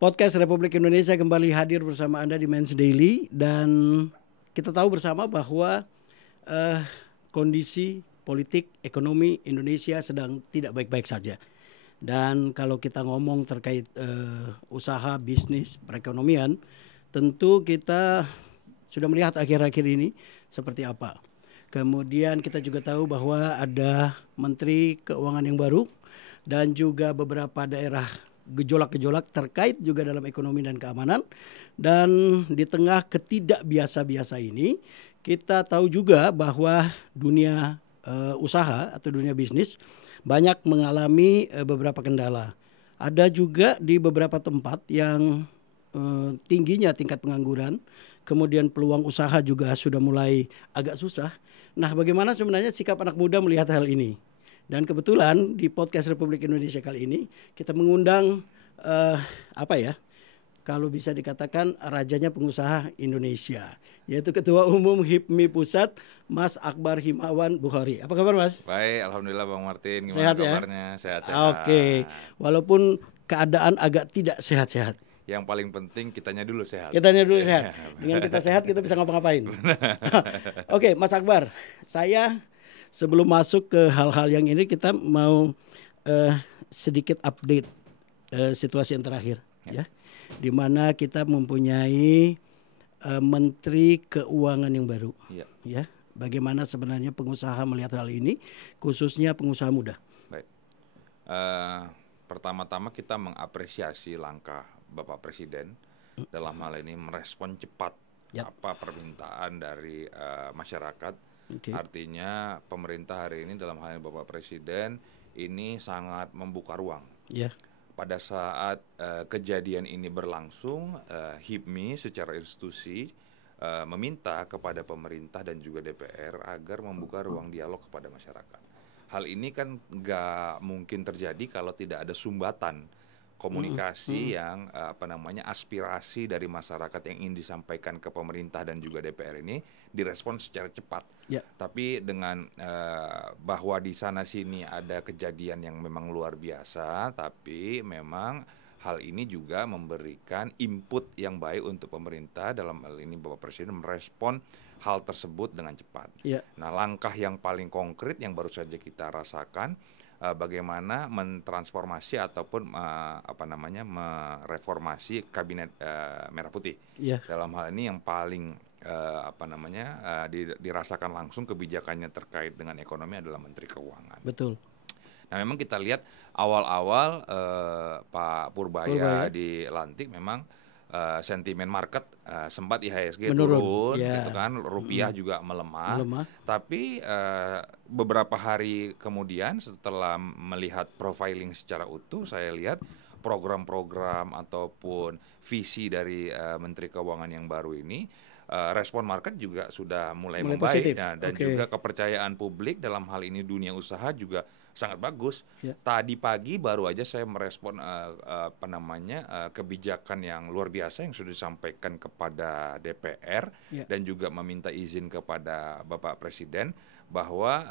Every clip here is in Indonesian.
Podcast Republik Indonesia kembali hadir bersama Anda di Men's Daily, dan kita tahu bersama bahwa kondisi politik ekonomi Indonesia sedang tidak baik-baik saja. Dan kalau kita ngomong terkait usaha, bisnis, perekonomian, tentu kita sudah melihat akhir-akhir ini seperti apa. Kemudian kita juga tahu bahwa ada Menteri Keuangan yang baru dan juga beberapa daerah gejolak-gejolak terkait juga dalam ekonomi dan keamanan. Dan di tengah ketidakbiasa-biasa ini, kita tahu juga bahwa dunia usaha atau dunia bisnis banyak mengalami beberapa kendala. Ada juga di beberapa tempat yang tingginya tingkat pengangguran, kemudian peluang usaha juga sudah mulai agak susah. Nah, bagaimana sebenarnya sikap anak muda melihat hal ini? Dan kebetulan di podcast Republik Indonesia kali ini kita mengundang kalau bisa dikatakan rajanya pengusaha Indonesia, yaitu Ketua Umum HIPMI Pusat, Mas Akbar Himawan Bukhari. Apa kabar, Mas? Baik, alhamdulillah Bang Martin. Gimana Sehat kabarnya? Ya? Sehat-sehat. Oke, walaupun keadaan agak tidak sehat-sehat. Yang paling penting kitanya dulu sehat. Kitanya dulu sehat. Dengan kita sehat kita bisa ngapa-ngapain. Oke, Mas Akbar, saya sebelum masuk ke hal-hal yang ini, kita mau sedikit update situasi yang terakhir, ya. Di mana kita mempunyai Menteri Keuangan yang baru, ya. Bagaimana sebenarnya pengusaha melihat hal ini, khususnya pengusaha muda? Baik. Pertama-tama kita mengapresiasi langkah Bapak Presiden dalam hal ini merespon cepat apa permintaan dari masyarakat. Artinya pemerintah hari ini dalam hal ini Bapak Presiden ini sangat membuka ruang. Pada saat kejadian ini berlangsung, HIPMI secara institusi meminta kepada pemerintah dan juga DPR agar membuka ruang dialog kepada masyarakat. Hal ini kan nggak mungkin terjadi kalau tidak ada sumbatan komunikasi yang aspirasi dari masyarakat yang ingin disampaikan ke pemerintah dan juga DPR ini direspon secara cepat. Tapi dengan bahwa di sana sini ada kejadian yang memang luar biasa, tapi memang hal ini juga memberikan input yang baik untuk pemerintah. Dalam hal ini Bapak Presiden merespon hal tersebut dengan cepat. Nah, langkah yang paling konkret yang baru saja kita rasakan, bagaimana mentransformasi ataupun mereformasi kabinet Merah Putih. Dalam hal ini yang paling dirasakan langsung kebijakannya terkait dengan ekonomi adalah Menteri Keuangan. Betul. Nah, memang kita lihat awal-awal Pak Purbaya dilantik memang sentimen market sempat IHSG turun, gitu kan, rupiah juga melemah. Tapi beberapa hari kemudian setelah melihat profiling secara utuh, saya lihat program-program ataupun visi dari Menteri Keuangan yang baru ini, respon market juga sudah mulai membaik. Dan juga kepercayaan publik dalam hal ini dunia usaha juga sangat bagus. Tadi pagi baru aja saya merespon kebijakan yang luar biasa yang sudah disampaikan kepada DPR dan juga meminta izin kepada Bapak Presiden bahwa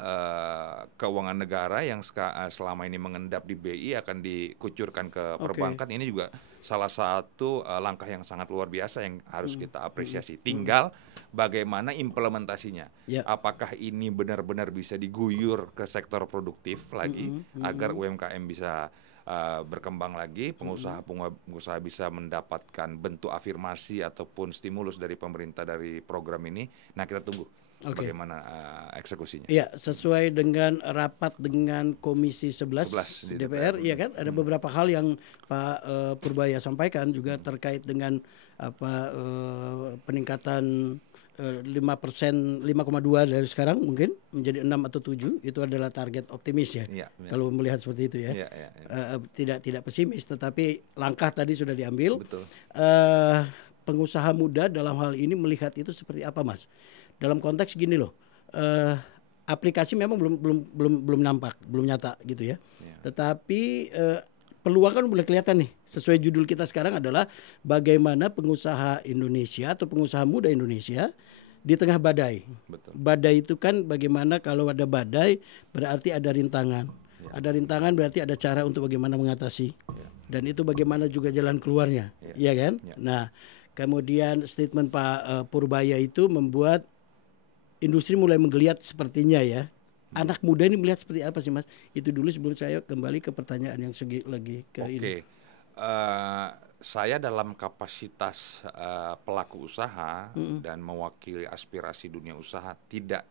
keuangan negara yang selama ini mengendap di BI akan dikucurkan ke perbankan. Ini juga salah satu langkah yang sangat luar biasa yang harus kita apresiasi. Tinggal bagaimana implementasinya. Apakah ini benar-benar bisa diguyur ke sektor produktif lagi agar UMKM bisa berkembang lagi, pengusaha bisa mendapatkan bentuk afirmasi ataupun stimulus dari pemerintah dari program ini. Nah, kita tunggu bagaimana eksekusinya. Iya, sesuai dengan rapat dengan Komisi 11 DPR, iya kan? Ada beberapa hal yang Pak Purbaya sampaikan juga terkait dengan peningkatan 5%, 5,2 dari sekarang mungkin menjadi 6 atau 7, itu adalah target optimis ya. Kalau melihat seperti itu ya. Tidak pesimis, tetapi langkah tadi sudah diambil. Pengusaha muda dalam hal ini melihat itu seperti apa, Mas? Dalam konteks gini loh. Aplikasi memang belum nampak, belum nyata gitu ya. Tetapi peluang kan boleh kelihatan nih. Sesuai judul kita sekarang adalah bagaimana pengusaha Indonesia atau pengusaha muda Indonesia di tengah badai. Badai itu kan bagaimana kalau ada badai berarti ada rintangan. Ada rintangan berarti ada cara untuk bagaimana mengatasi. dan itu bagaimana juga jalan keluarnya, ya kan? Nah, kemudian statement Pak Purbaya itu membuat industri mulai menggeliat sepertinya ya. Anak muda ini melihat seperti apa sih, Mas? Itu dulu sebelum saya kembali ke pertanyaan yang lagi ke ini. Saya dalam kapasitas pelaku usaha dan mewakili aspirasi dunia usaha tidak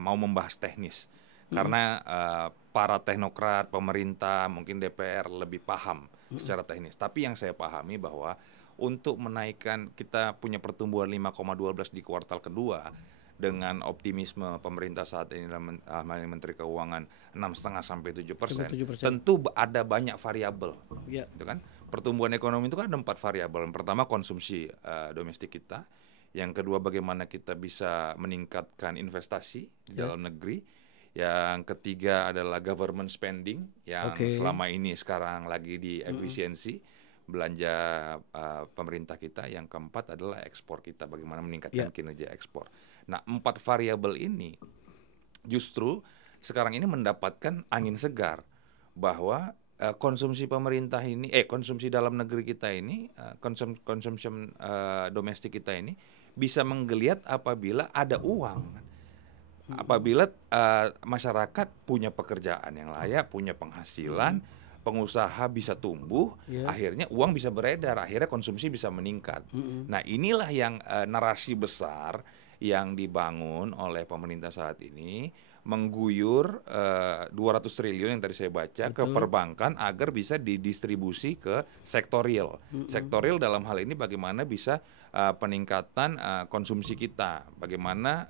mau membahas teknis karena para teknokrat, pemerintah, mungkin DPR lebih paham secara teknis. Tapi yang saya pahami bahwa untuk menaikkan, kita punya pertumbuhan 5,12 di kuartal kedua dengan optimisme pemerintah saat ini dalam Menteri Keuangan 6,5 sampai 7%, tentu ada banyak variabel, gitu kan? Pertumbuhan ekonomi itu kan ada 4 variabel. Yang pertama konsumsi domestik kita, yang kedua bagaimana kita bisa meningkatkan investasi di dalam negeri, yang ketiga adalah government spending yang selama ini sekarang lagi di efisiensi belanja pemerintah kita, yang keempat adalah ekspor kita, bagaimana meningkatkan kinerja ekspor. Nah, 4 variabel ini justru sekarang ini mendapatkan angin segar bahwa konsumsi pemerintah ini, konsumsi dalam negeri kita ini, konsumsi domestik kita ini bisa menggeliat apabila ada uang, apabila masyarakat punya pekerjaan yang layak, punya penghasilan, pengusaha bisa tumbuh, akhirnya uang bisa beredar, akhirnya konsumsi bisa meningkat. Nah, inilah yang narasi besar yang dibangun oleh pemerintah saat ini, mengguyur 200 triliun yang tadi saya baca ke perbankan agar bisa didistribusi ke sektor real. Sektor real dalam hal ini bagaimana bisa peningkatan konsumsi kita, bagaimana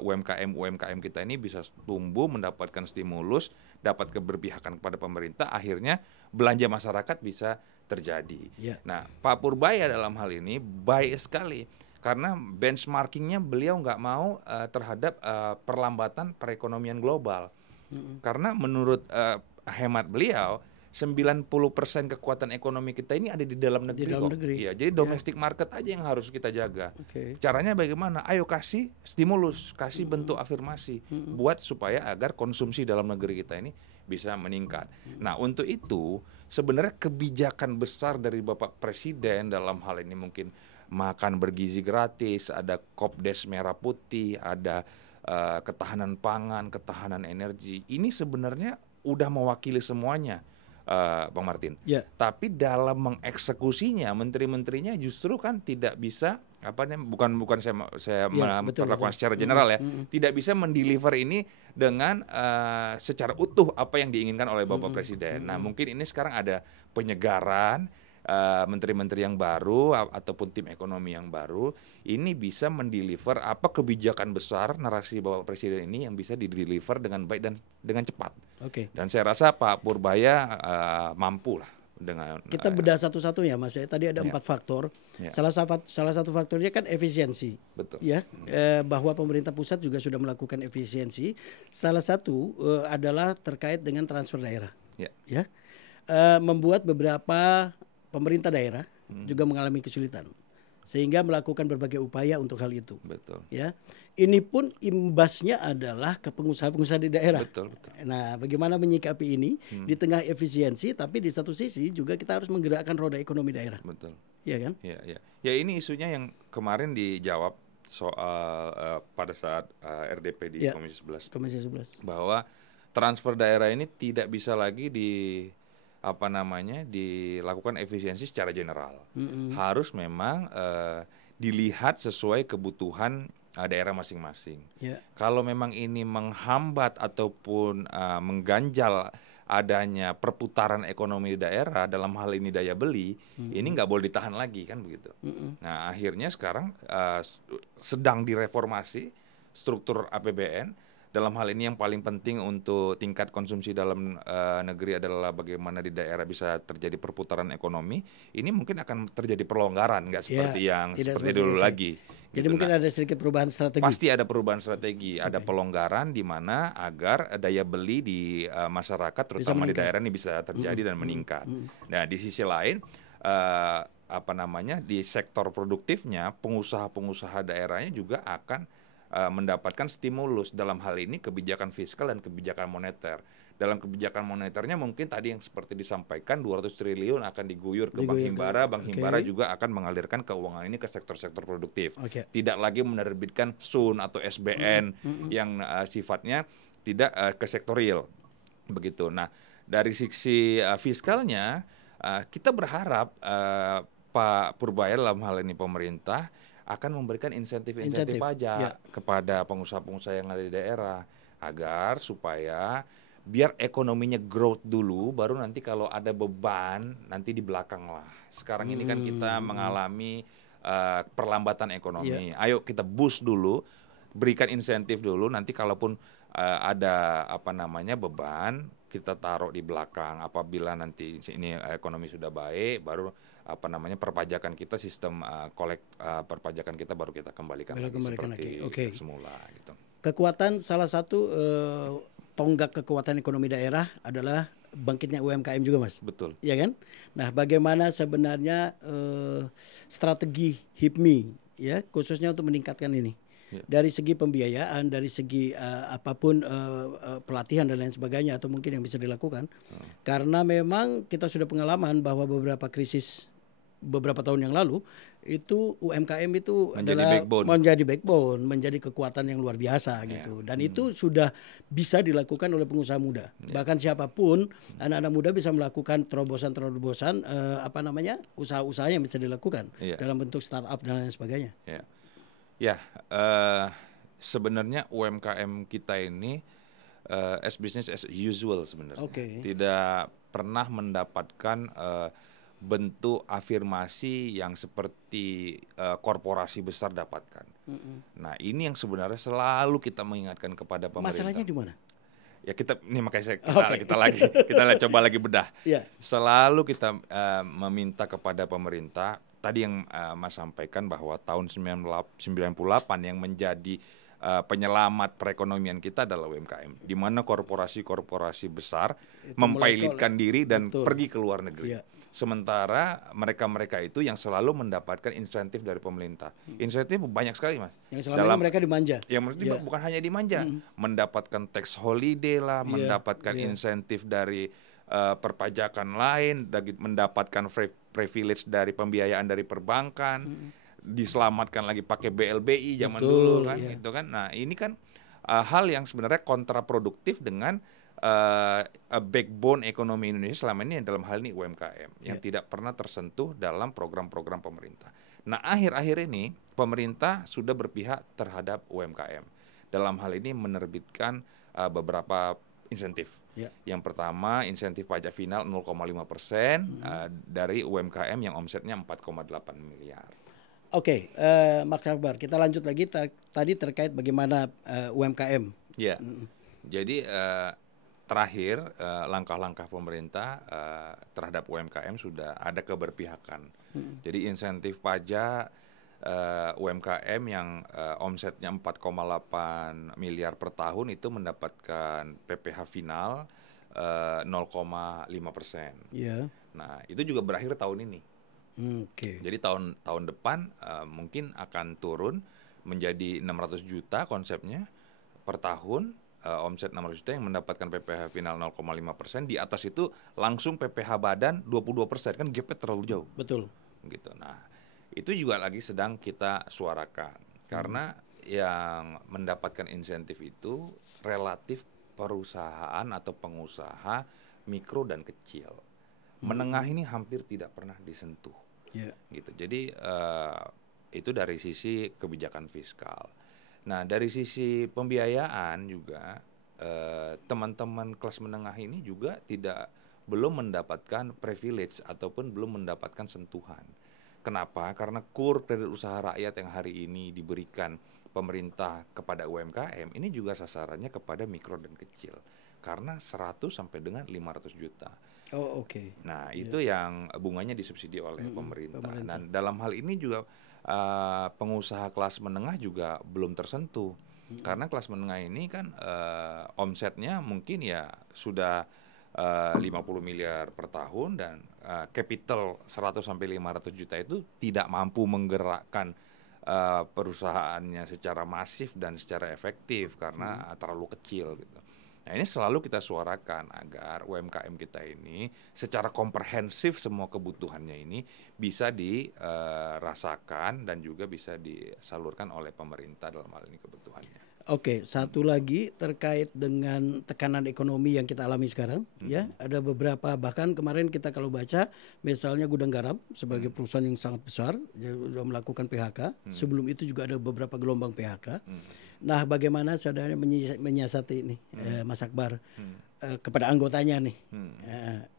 UMKM kita ini bisa tumbuh, mendapatkan stimulus, dapat keberpihakan kepada pemerintah, akhirnya belanja masyarakat bisa terjadi. Nah, Pak Purbaya dalam hal ini baik sekali, karena benchmarkingnya beliau nggak mau terhadap perlambatan perekonomian global. Karena menurut hemat beliau, 90% kekuatan ekonomi kita ini ada di dalam negeri. Iya, jadi domestic market aja yang harus kita jaga. Caranya bagaimana? Ayo kasih stimulus, kasih bentuk afirmasi, buat supaya agar konsumsi dalam negeri kita ini bisa meningkat. Nah, untuk itu sebenarnya kebijakan besar dari Bapak Presiden dalam hal ini mungkin makan bergizi gratis, ada Kopdes merah putih, ada ketahanan pangan, ketahanan energi. Ini sebenarnya udah mewakili semuanya, Bang Martin. Tapi dalam mengeksekusinya, menteri-menterinya justru kan tidak bisa, bukan saya memperlakukan secara general ya, tidak bisa mendeliver ini dengan secara utuh apa yang diinginkan oleh Bapak Presiden. Nah, mungkin ini sekarang ada penyegaran. Menteri-menteri yang baru ataupun tim ekonomi yang baru ini bisa mendeliver apa kebijakan besar narasi Bapak Presiden ini yang bisa dideliver dengan baik dan dengan cepat. Dan saya rasa Pak Purbaya mampu lah dengan kita bedah satu-satu ya, Mas. Tadi ada 4 faktor. Salah satu faktornya kan efisiensi. Ya, bahwa pemerintah pusat juga sudah melakukan efisiensi. Salah satu adalah terkait dengan transfer daerah. Ya, membuat beberapa pemerintah daerah juga mengalami kesulitan, sehingga melakukan berbagai upaya untuk hal itu. Ya, ini pun imbasnya adalah ke pengusaha-pengusaha di daerah. Nah, bagaimana menyikapi ini di tengah efisiensi, tapi di satu sisi juga kita harus menggerakkan roda ekonomi daerah. Iya kan? Ya, ini isunya yang kemarin dijawab soal pada saat RDP di Komisi 11. Bahwa transfer daerah ini tidak bisa lagi dilakukan efisiensi secara general. Harus memang dilihat sesuai kebutuhan daerah masing-masing. Kalau memang ini menghambat ataupun mengganjal adanya perputaran ekonomi di daerah, dalam hal ini daya beli, ini nggak boleh ditahan lagi, kan begitu. Nah, akhirnya sekarang sedang direformasi struktur APBN. Dalam hal ini yang paling penting untuk tingkat konsumsi dalam negeri adalah bagaimana di daerah bisa terjadi perputaran ekonomi. Ini mungkin akan terjadi pelonggaran, nggak seperti seperti dulu lagi. Jadi mungkin ada sedikit perubahan strategi. Pasti ada perubahan strategi, ada pelonggaran di mana agar daya beli di masyarakat, terutama di daerah ini bisa terjadi dan meningkat. Nah, di sisi lain, di sektor produktifnya, pengusaha-pengusaha daerahnya juga akan mendapatkan stimulus dalam hal ini kebijakan fiskal dan kebijakan moneter. Dalam kebijakan moneternya mungkin tadi yang seperti disampaikan 200 triliun akan diguyur ke Bank Himbara. Bank Himbara juga akan mengalirkan keuangan ini ke sektor-sektor produktif. Tidak lagi menerbitkan SUN atau SBN yang sifatnya tidak ke sektor real. Begitu. Nah, dari sisi fiskalnya kita berharap Pak Purbaya dalam hal ini pemerintah akan memberikan insentif pajak kepada pengusaha-pengusaha yang ada di daerah agar supaya biar ekonominya growth dulu, baru nanti kalau ada beban nanti di belakang lah. Sekarang ini kan kita mengalami perlambatan ekonomi. Ayo kita boost dulu, berikan insentif dulu. Nanti kalaupun ada beban, kita taruh di belakang. Apabila nanti ini ekonomi sudah baik, baru perpajakan kita, sistem perpajakan kita baru kita kembalikan lagi seperti semula gitu. Kekuatan salah satu tonggak kekuatan ekonomi daerah adalah bangkitnya UMKM juga, Mas. Betul. Ya kan? Nah, bagaimana sebenarnya strategi HIPMI ya khususnya untuk meningkatkan ini? Dari segi pembiayaan, dari segi apapun pelatihan dan lain sebagainya atau mungkin yang bisa dilakukan. Karena memang kita sudah pengalaman bahwa beberapa krisis beberapa tahun yang lalu itu UMKM itu menjadi backbone, menjadi kekuatan yang luar biasa gitu. Dan itu sudah bisa dilakukan oleh pengusaha muda. Bahkan siapapun anak-anak muda bisa melakukan terobosan-terobosan usaha-usaha yang bisa dilakukan dalam bentuk startup dan lain sebagainya. Sebenarnya UMKM kita ini as business as usual sebenarnya. Tidak pernah mendapatkan bentuk afirmasi yang seperti korporasi besar dapatkan. Nah, ini yang sebenarnya selalu kita mengingatkan kepada pemerintah. Masalahnya di mana? Ya makanya kita coba lagi bedah. Selalu kita meminta kepada pemerintah. Tadi yang Mas sampaikan bahwa tahun 98 yang menjadi penyelamat perekonomian kita adalah UMKM, di mana korporasi-korporasi besar mempilotkan diri dan pergi ke luar negeri. Sementara mereka itu yang selalu mendapatkan insentif dari pemerintah. Insentif banyak sekali, Mas. Yang selama ini mereka dimanja. Bukan hanya dimanja, mendapatkan tax holiday lah, mendapatkan insentif dari perpajakan lain, mendapatkan privilege dari pembiayaan dari perbankan, diselamatkan lagi pakai BLBI zaman dulu kan, gitu kan. Nah, ini kan hal yang sebenarnya kontraproduktif dengan backbone ekonomi Indonesia selama ini dalam hal ini UMKM yang tidak pernah tersentuh dalam program-program pemerintah. Nah, akhir-akhir ini pemerintah sudah berpihak terhadap UMKM. Dalam hal ini menerbitkan beberapa insentif. Yang pertama, insentif pajak final 0,5% dari UMKM yang omsetnya 4,8 miliar. Oke, Mas Akbar, kita lanjut lagi tadi terkait bagaimana UMKM. Jadi terakhir langkah-langkah pemerintah terhadap UMKM sudah ada keberpihakan. Jadi insentif pajak UMKM yang omsetnya 4,8 miliar per tahun itu mendapatkan PPh final 0,5%. Nah, itu juga berakhir tahun ini. Jadi tahun depan mungkin akan turun menjadi 600 juta konsepnya per tahun. Omset 600 juta yang mendapatkan PPh final 0,5%, di atas itu langsung PPh badan 22%, kan gapnya terlalu jauh. Betul. Gitu. Nah, itu juga lagi sedang kita suarakan karena yang mendapatkan insentif itu relatif perusahaan atau pengusaha mikro dan kecil. Menengah ini hampir tidak pernah disentuh. Gitu. Jadi itu dari sisi kebijakan fiskal. Nah, dari sisi pembiayaan juga teman-teman kelas menengah ini juga belum mendapatkan privilege ataupun belum mendapatkan sentuhan. Kenapa? Karena KUR kredit usaha rakyat yang hari ini diberikan pemerintah kepada UMKM ini juga sasarannya kepada mikro dan kecil. Karena 100 sampai dengan 500 juta. Nah, itu yang bunganya disubsidi oleh pemerintah. Dan dalam hal ini juga pengusaha kelas menengah juga belum tersentuh karena kelas menengah ini kan omsetnya mungkin ya sudah 50 miliar per tahun dan capital 100 sampai 500 juta itu tidak mampu menggerakkan perusahaannya secara masif dan secara efektif karena terlalu kecil gitu. Nah ini selalu kita suarakan agar UMKM kita ini secara komprehensif semua kebutuhannya ini bisa dirasakan dan juga bisa disalurkan oleh pemerintah dalam hal ini kebutuhannya. Oke, satu lagi terkait dengan tekanan ekonomi yang kita alami sekarang, ya ada beberapa, bahkan kemarin kita kalau baca misalnya Gudang Garam sebagai perusahaan yang sangat besar dia sudah melakukan PHK. Sebelum itu juga ada beberapa gelombang PHK. Nah, bagaimana saudara menyiasati ini, Mas Akbar, kepada anggotanya nih,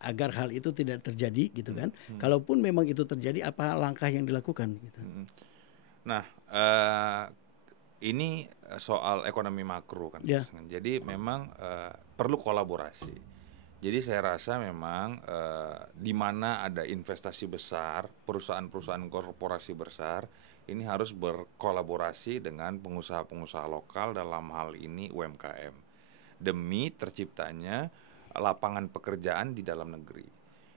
agar hal itu tidak terjadi, gitu kan? Kalaupun memang itu terjadi, apa langkah yang dilakukan? Gitu. Nah, ini soal ekonomi makro kan, Ya. jadi memang perlu kolaborasi. Jadi saya rasa memang di mana ada investasi besar, perusahaan-perusahaan korporasi besar, ini harus berkolaborasi dengan pengusaha-pengusaha lokal dalam hal ini UMKM demi terciptanya lapangan pekerjaan di dalam negeri.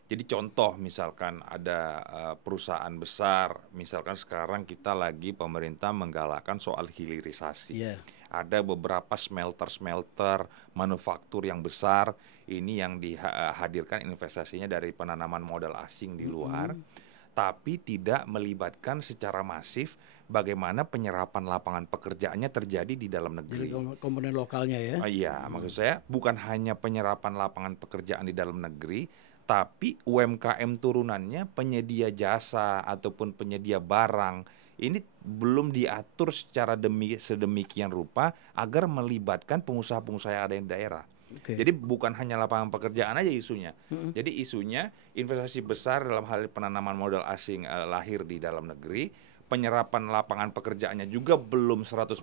Jadi contoh misalkan ada perusahaan besar, misalkan sekarang kita lagi pemerintah menggalakkan soal hilirisasi. Yeah. Ada beberapa smelter manufaktur yang besar, ini yang dihadirkan investasinya dari penanaman modal asing di luar, tapi tidak melibatkan secara masif bagaimana penyerapan lapangan pekerjaannya terjadi di dalam negeri. Jadi komponen lokalnya ya? Iya, maksud saya bukan hanya penyerapan lapangan pekerjaan di dalam negeri, tapi UMKM turunannya, penyedia jasa ataupun penyedia barang, ini belum diatur secara sedemikian rupa agar melibatkan pengusaha-pengusaha yang ada di daerah. Okay. Jadi bukan hanya lapangan pekerjaan aja isunya. Jadi isunya investasi besar dalam hal penanaman modal asing lahir di dalam negeri, penyerapan lapangan pekerjaannya juga belum 100%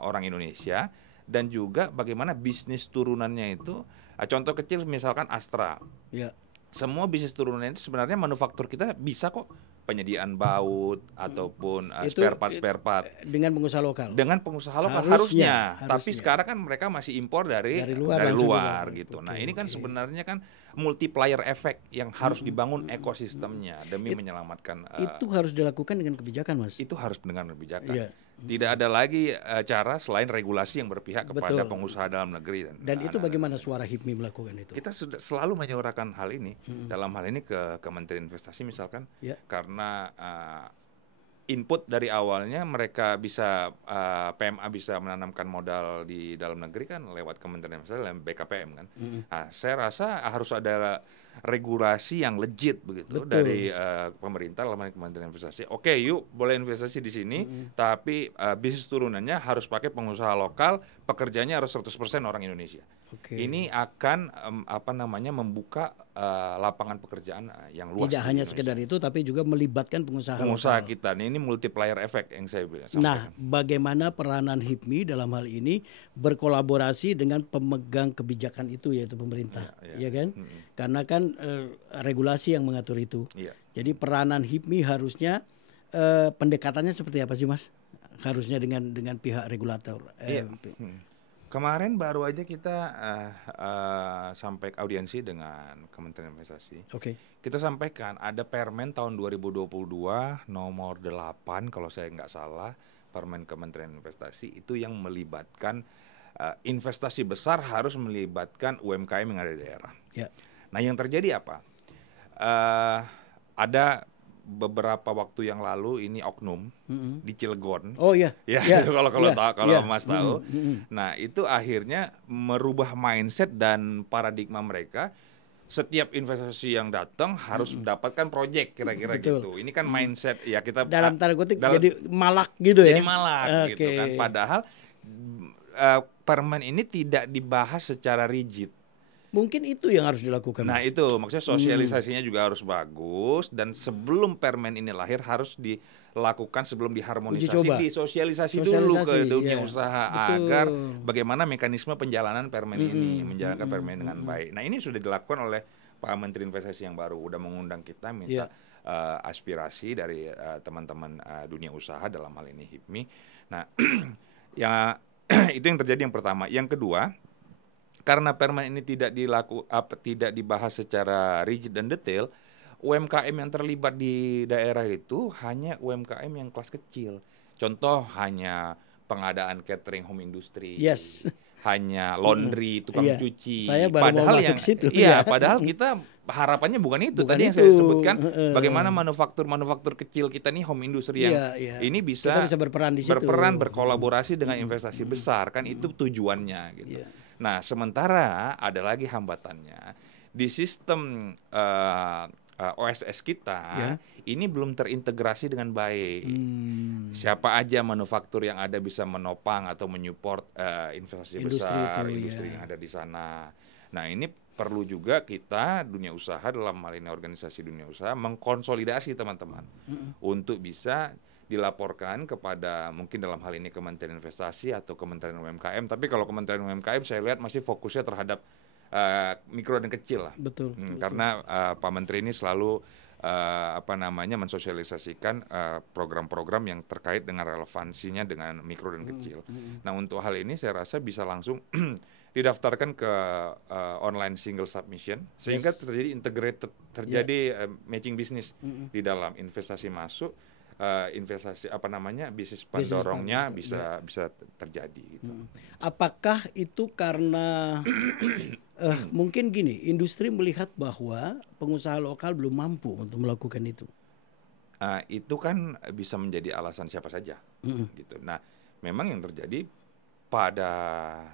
orang Indonesia, dan juga bagaimana bisnis turunannya itu. Contoh kecil misalkan Astra. Ya. Semua bisnis turunannya itu sebenarnya manufaktur kita bisa kok, penyediaan baut ataupun spare part dengan pengusaha lokal. Dengan pengusaha lokal harusnya. Tapi sekarang kan mereka masih impor dari luar gitu. Nah, ini kan sebenarnya kan multiplier effect yang harus dibangun ekosistemnya demi menyelamatkan. Itu harus dilakukan dengan kebijakan, Mas. Itu harus dengan kebijakan. Iya. Tidak ada lagi cara selain regulasi yang berpihak kepada pengusaha dalam negeri. Dan itu bagaimana suara HIPMI melakukan itu? Kita sudah selalu menyuarakan hal ini. Dalam hal ini ke Kementerian Investasi misalkan. Karena input dari awalnya mereka bisa PMA bisa menanamkan modal di dalam negeri kan lewat Kementerian Investasi, lewat BKPM kan. Nah, saya rasa harus ada regulasi yang legit begitu. Betul. Dari pemerintah dalam Kementerian Investasi. Oke, yuk boleh investasi di sini, tapi bisnis turunannya harus pakai pengusaha lokal, pekerjanya harus 100% orang Indonesia. Ini akan membuka lapangan pekerjaan yang luas. Tidak hanya sekedar itu, tapi juga melibatkan pengusaha lokal. Kita. Ini multiplier effect yang saya sampaikan. Nah, bagaimana peranan HIPMI dalam hal ini berkolaborasi dengan pemegang kebijakan itu, yaitu pemerintah, ya kan? Karena kan regulasi yang mengatur itu. Jadi peranan HIPMI harusnya pendekatannya seperti apa sih, Mas? Harusnya dengan pihak regulator. Kemarin baru aja kita sampai audiensi dengan Kementerian Investasi. Kita sampaikan ada Permen tahun 2022 nomor 8 kalau saya nggak salah, Permen Kementerian Investasi itu yang melibatkan investasi besar harus melibatkan UMKM yang ada di daerah. Nah, yang terjadi apa? Ada beberapa waktu yang lalu ini oknum di Cilegon. Oh iya. Itu kalau Mas tahu. Nah, itu akhirnya merubah mindset dan paradigma mereka. Setiap investasi yang datang harus mendapatkan proyek kira-kira gitu. Ini kan mindset ya kita dalam tanda kutip jadi malak gitu ya. Jadi malak gitu kan. Padahal permen ini tidak dibahas secara rigid. Mungkin itu yang harus dilakukan. Nah, itu maksudnya sosialisasinya juga harus bagus, dan sebelum permen ini lahir harus dilakukan sebelum diharmonisasi, disosialisasi dulu ke dunia usaha. Betul. Agar bagaimana mekanisme penjalanan permen ini, menjalankan permen dengan baik. Nah, ini sudah dilakukan oleh Pak Menteri Investasi yang baru, udah mengundang kita minta aspirasi dari teman-teman dunia usaha dalam hal ini HIPMI. Nah, ya itu yang terjadi yang pertama. Yang kedua, karena permen ini tidak dibahas secara rigid dan detail, UMKM yang terlibat di daerah itu hanya UMKM yang kelas kecil. Contoh hanya pengadaan catering home industry, Yes. hanya laundry, tukang Iya. cuci. Saya baru mau Padahal masuk situ, iya, ya. padahal kita harapannya bukan itu. Bukan Tadi yang itu. saya sebutkan bagaimana manufaktur kecil kita nih home industry yang Iya. ini Kita bisa berperan di situ. berkolaborasi dengan investasi besar, kan itu tujuannya gitu. Iya. Nah, sementara ada lagi hambatannya di sistem OSS kita ini belum terintegrasi dengan baik. Siapa aja manufaktur yang ada bisa menopang atau menyupport investasi Industri besar, itu, industri yang ada di sana. Nah, ini perlu juga kita dunia usaha, dalam hal ini organisasi dunia usaha, mengkonsolidasi teman-teman untuk bisa dilaporkan kepada, mungkin dalam hal ini Kementerian Investasi atau Kementerian UMKM. Tapi kalau Kementerian UMKM saya lihat masih fokusnya terhadap mikro dan kecil lah. Betul. Karena Pak Menteri ini selalu mensosialisasikan program-program yang terkait dengan relevansinya dengan mikro dan kecil. Nah, untuk hal ini saya rasa bisa langsung didaftarkan ke online single submission sehingga terjadi integrated, terjadi matching bisnis di dalam investasi masuk, investasi bisnis pendorongnya bisa terjadi gitu. Apakah itu karena mungkin gini, industri melihat bahwa pengusaha lokal belum mampu untuk melakukan itu? Itu kan bisa menjadi alasan siapa saja gitu. Nah, memang yang terjadi pada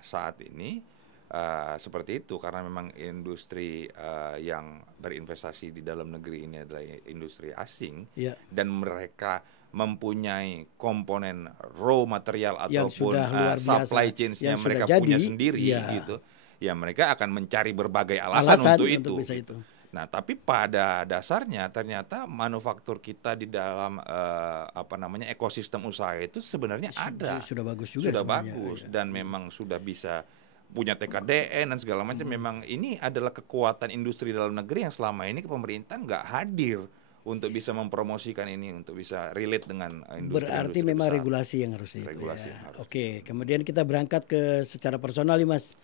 saat ini seperti itu, karena memang industri yang berinvestasi di dalam negeri ini adalah industri asing, dan mereka mempunyai komponen raw material ataupun supply chain-nya mereka punya sendiri gitu. Ya, mereka akan mencari berbagai alasan untuk itu. Nah, tapi pada dasarnya ternyata manufaktur kita di dalam ekosistem usaha itu sebenarnya sudah bagus juga, sudah bagus dan memang sudah bisa punya TKDN dan segala macam. Memang ini adalah kekuatan industri dalam negeri yang selama ini pemerintah nggak hadir untuk bisa mempromosikan ini, untuk bisa relate dengan industri. Berarti memang besar. Regulasi yang harus itu. Oke, kemudian kita berangkat ke secara personal nih Mas.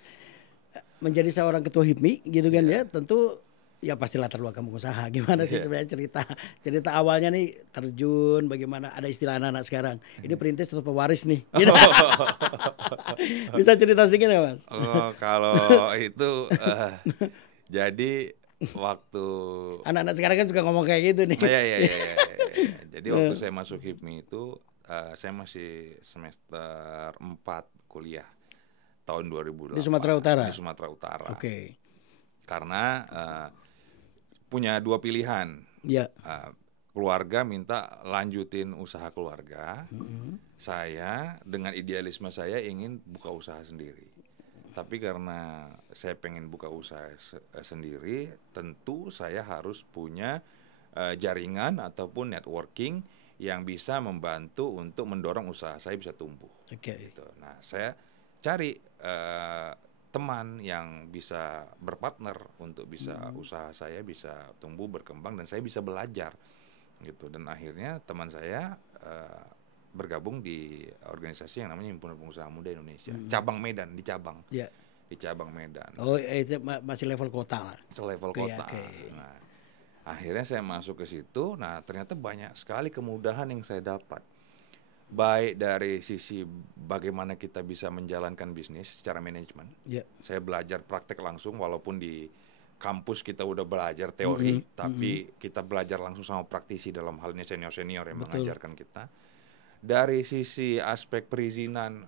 Menjadi seorang ketua HIPMI gitu kan ya, tentu ya pasti latar belakang pengusaha. Gimana sih sebenarnya cerita awalnya nih terjun, bagaimana, ada istilah anak-anak sekarang, ini perintis atau pewaris nih gitu. Bisa cerita sedikit ya Mas? Kalau itu jadi waktu anak-anak sekarang kan suka ngomong kayak gitu nih. Iya. Jadi waktu saya masuk HIPMI itu saya masih semester 4 kuliah tahun 2008 di Sumatera Utara. Di Sumatera Utara. Oke. Karena punya dua pilihan. Keluarga minta lanjutin usaha keluarga. Saya dengan idealisme saya ingin buka usaha sendiri. Tapi karena saya pengen buka usaha sendiri, tentu saya harus punya jaringan ataupun networking yang bisa membantu untuk mendorong usaha saya bisa tumbuh. Gitu. Nah, saya cari teman yang bisa berpartner untuk bisa usaha saya bisa tumbuh, berkembang, dan saya bisa belajar gitu. Dan akhirnya teman saya bergabung di organisasi yang namanya Himpunan Pengusaha Muda Indonesia, cabang Medan, di cabang. Di cabang Medan. Oh, masih level kota lah. Selevel kota. Nah, akhirnya saya masuk ke situ. Nah, ternyata banyak sekali kemudahan yang saya dapat. Baik dari sisi bagaimana kita bisa menjalankan bisnis secara manajemen. Saya belajar praktek langsung, walaupun di kampus kita udah belajar teori, tapi kita belajar langsung sama praktisi, dalam hal ini senior-senior yang mengajarkan kita. Dari sisi aspek perizinan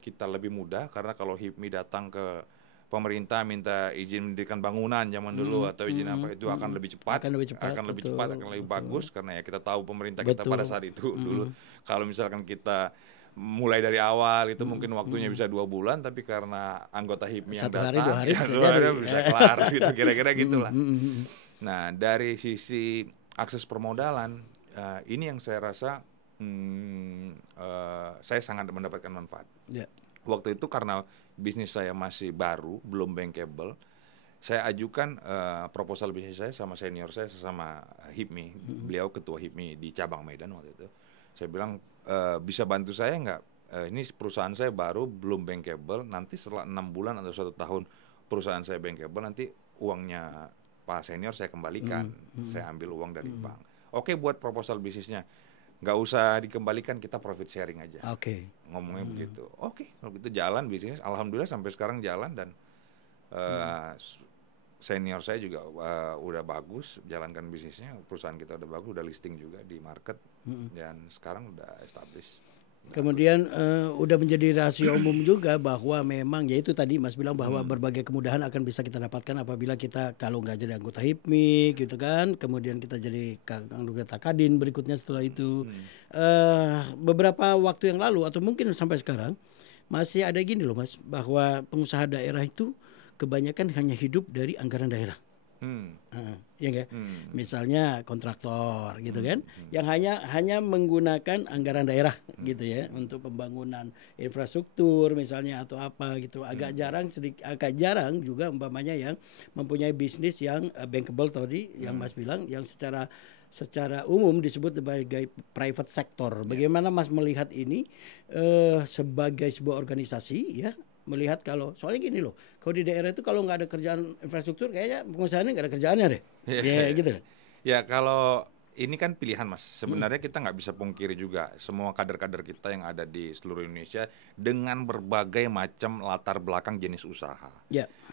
kita lebih mudah, karena kalau HIPMI datang ke pemerintah minta izin mendirikan bangunan zaman dulu atau izin apa, itu akan lebih cepat, akan lebih bagus, karena ya kita tahu pemerintah kita pada saat itu dulu. Kalau misalkan kita mulai dari awal itu mungkin waktunya bisa 2 bulan, tapi karena anggota HIPMI yang datang 2 hari bisa kelar gitu, kira-kira gitulah. Nah, dari sisi akses permodalan ini yang saya rasa saya sangat mendapatkan manfaat. Waktu itu karena bisnis saya masih baru, belum bankable, saya ajukan proposal bisnis saya sama senior saya, sesama HIPMI. Beliau ketua HIPMI di cabang Medan waktu itu. Saya bilang, bisa bantu saya nggak? Ini perusahaan saya baru, belum bankable. Nanti setelah 6 bulan atau 1 tahun perusahaan saya bankable, nanti uangnya beberapa senior saya kembalikan, saya ambil uang dari bank. Oke, buat proposal bisnisnya, nggak usah dikembalikan, kita profit sharing aja. Ngomongnya begitu. Oke, kalau gitu jalan bisnis, alhamdulillah sampai sekarang jalan dan senior saya juga udah bagus jalankan bisnisnya, perusahaan kita udah bagus, udah listing juga di market dan sekarang udah established. Kemudian udah menjadi rahasia umum juga bahwa memang ya itu tadi Mas bilang bahwa berbagai kemudahan akan bisa kita dapatkan apabila kita kalau nggak jadi anggota HIPMI gitu kan, kemudian kita jadi anggota Kadin berikutnya setelah itu. Beberapa waktu yang lalu atau mungkin sampai sekarang masih ada gini loh Mas, bahwa pengusaha daerah itu kebanyakan hanya hidup dari anggaran daerah. Ya enggak? Misalnya kontraktor gitu kan, yang hanya menggunakan anggaran daerah gitu ya untuk pembangunan infrastruktur misalnya atau apa gitu. Agak jarang juga umpamanya yang mempunyai bisnis yang bankable tadi yang Mas bilang, yang secara umum disebut sebagai private sector. Bagaimana Mas melihat ini sebagai sebuah organisasi ya? Melihat kalau soalnya gini loh, kalau di daerah itu kalau nggak ada kerjaan infrastruktur kayaknya pengusaha ini nggak ada kerjaannya deh, gitu. Ya kalau ini kan pilihan Mas. Sebenarnya kita nggak bisa pungkiri juga semua kader-kader kita yang ada di seluruh Indonesia dengan berbagai macam latar belakang jenis usaha.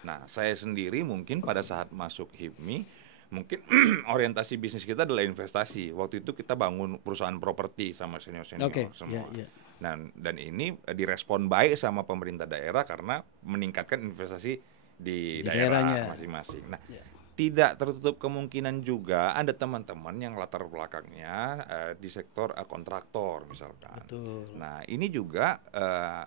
Nah saya sendiri mungkin pada saat masuk HIPMI mungkin orientasi bisnis kita adalah investasi. Waktu itu kita bangun perusahaan properti sama senior-senior semua. Dan ini direspon baik sama pemerintah daerah karena meningkatkan investasi di daerah masing-masing. Nah, tidak tertutup kemungkinan juga ada teman-teman yang latar belakangnya di sektor kontraktor misalkan. Nah, ini juga